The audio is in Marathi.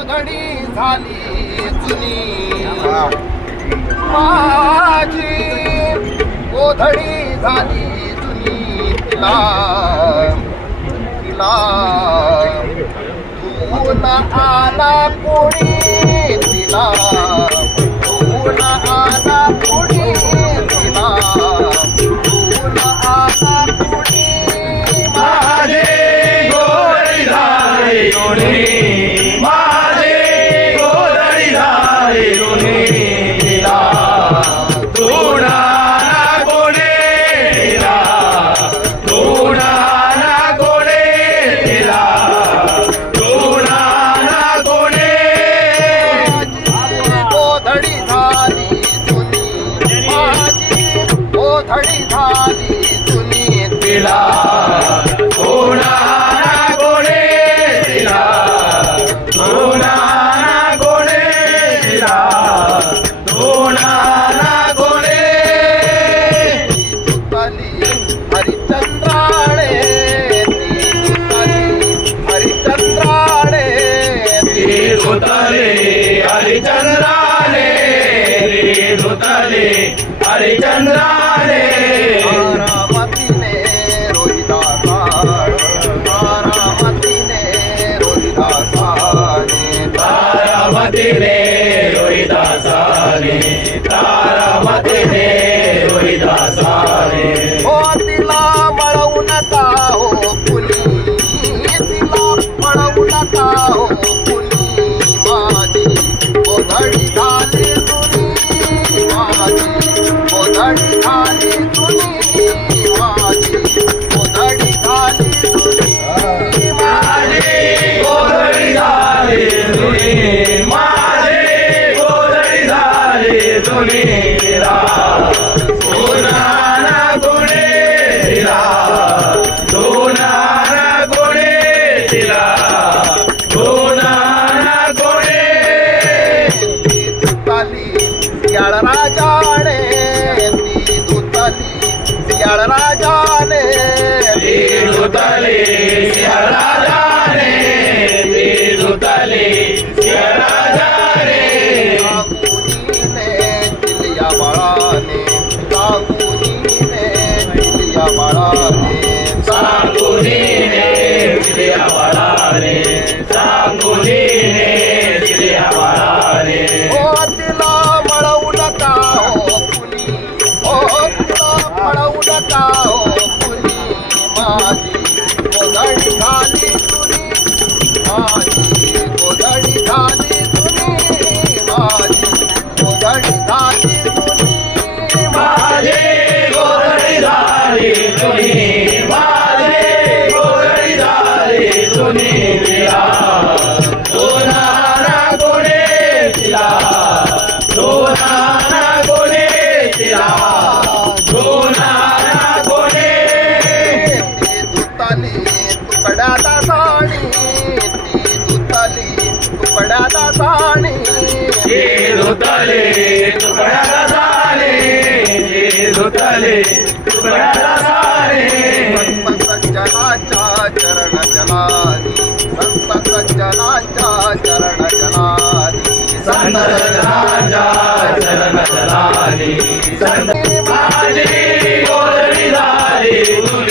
गोधडी झाली जुनी माझी गोधडी झाली जुनी तिला तिला तून आला कोणी तिला तून आला कोणी तिला तून आला कोणी माझे गोधडी झाली जुनी माझे गोधडी झाली जुनी तिला तोडाना कोणे तिला तोडाना कोणे तिला तोडाना कोणे गोधडी झाली जुनी माझी गोधडी झाली जुनी तिला तोडाना कोणे तिला तोडाना कोणे तिला तोडाना कोणे तुताली हरिचंद्राणे ती तुताली हरिचंद्राणे ती धुतले हरिचंद्राने ती धुतले हरिचंद्राने तारामतीने रोहिदासाने तारामतीने रोहिदासाने तारामतीने रोहिदासाने तारामतीने रोहिदासाने हो तिला मळवू नका हो कुणी तिला मळवू नका हो कुणी माझी गोधडी झाली जुनी माझी गोधडी झाली जुनी माझी गोधडी झाली जुनी माझे गोधडी झाली जुनी माझे गोधडी झाली जुनी तिला सोनाना कोणे तिला सोनाना कोणे तिला सोनाना कोणे ती तुताली सियाळ राजाने ती तुताली सियाळ राजाने ती धुतले सिंहराजाने ती धुतले सिंहराजाने काकुनीने दिल्या बाळाने काकुनीने दिल्या बाळाने सांगुनीने दिल्या बाळाने सांगुनीने दिल्या बाळाने हो तिला मळवू नका हो कुणी हो तिला मळवू नका हो कुणी माझी गोधडी झाली जुनी माझी गोधडी झाली जुनी माझी गोधडी झाली जुनी माझे गोधडी झाली जुनी माझे गोधडी झाली जुनी तिला सोनाना कोणे तिला सोनाना कोणे तिला सोनाना कोणे ती दुताली तुकड्याचा साडी ती दुताली तुकड्याचा साडी ते धुतले तुकड्याला झाले ते धुतले तुकड्याला झाले संत सज्जनाच्या चरण जलानी संत सज्जनाच्या चरण जलानी संत सज्जनांच्या चरण जलाली संत माझी गोधडी झाली जुनी